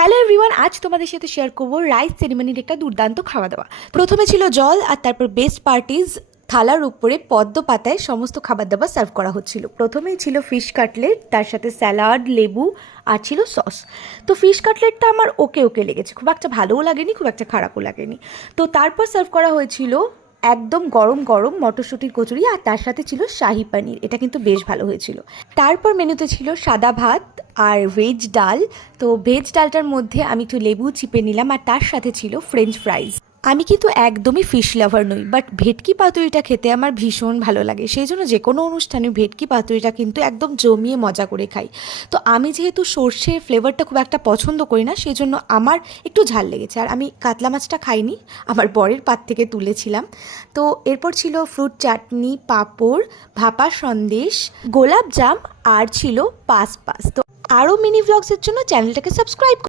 Hello everyone, আজ তোমাদের সাথে শেয়ার করবো রাইস সেরিমনির একটা দুর্দান্ত খাওয়া দাওয়া। প্রথমে ছিল জল, আর তারপর বেস্ট পার্টিজ থালার উপরে পদ্ম পাতায় সমস্ত খাবার দাবার সার্ভ করা হচ্ছিল। প্রথমেই ছিল ফিশ কাটলেট, তার সাথে স্যালাড, লেবু আর ছিল সস। তো ফিশ কাটলেটটা আমার ওকে ওকে লেগেছে, খুব একটা ভালোও লাগেনি, খুব একটা খারাপও লাগেনি। তো তারপর সার্ভ করা হয়েছিল একদম গরম গরম মটরশুঁটির কচুরি, আর তার সাথে ছিল শাহি পানির, এটা কিন্তু বেশ ভালো হয়েছিল। তারপর মেনুতে ছিল সাদা ভাত আর ভেজ ডাল। তো ভেজ ডালটার মধ্যে আমি একটু লেবু চিপে নিলাম, আর তার সাথে ছিল ফ্রেঞ্চ ফ্রাইজ। আমি কিন্তু একদমই ফিশ লাভার নই, বাট ভেটকি পাতুরিটা খেতে আমার ভীষণ ভালো লাগে, সেই জন্য যে কোনো অনুষ্ঠানে ভেটকি পাতুরিটা কিন্তু একদম জমিয়ে মজা করে খাই। তো আমি যেহেতু সর্ষের ফ্লেভারটা খুব একটা পছন্দ করি না, সেই জন্য আমার একটু ঝাল লেগেছে। আর আমি কাতলা মাছটা খাইনি, আমার বরের পাত থেকে তুলেছিলাম। তো এরপর ছিল ফ্রুট চাটনি, পাঁপড়, ভাপা সন্দেশ, গোলাপ জাম আর ছিল পাস পাস। তো আরও মিনি ভ্লগসের জন্য চ্যানেলটাকে সাবস্ক্রাইব